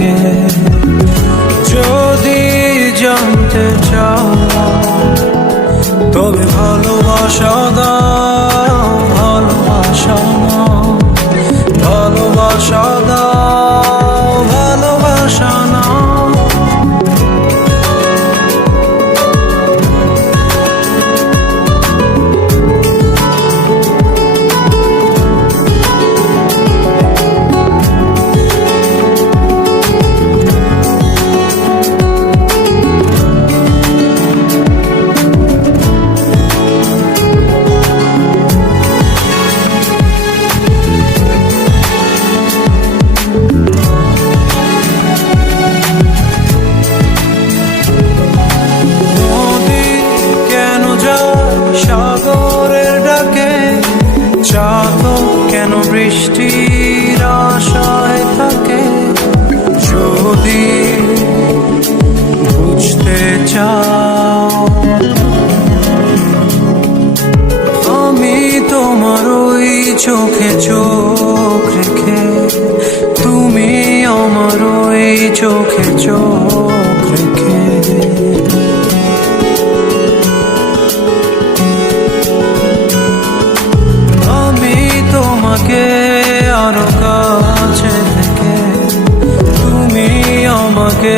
থাকে। যদি জানতে চাও তবে ভালোবাসা দাও, ভালোবাসা নাও, ভালোবাসা দাও, ভালোবাসা নাও। সাগরের ডাকে চাতক কেন বৃষ্টির আশায় থাকে? যদি বুঝতে চাও আমি তোমার ওই চোখে চোখ রেখে, তুমি আমার ওই চোখে চোখ রেখে তোমাকে আরো কাছে থেকে, তুমি আমাকে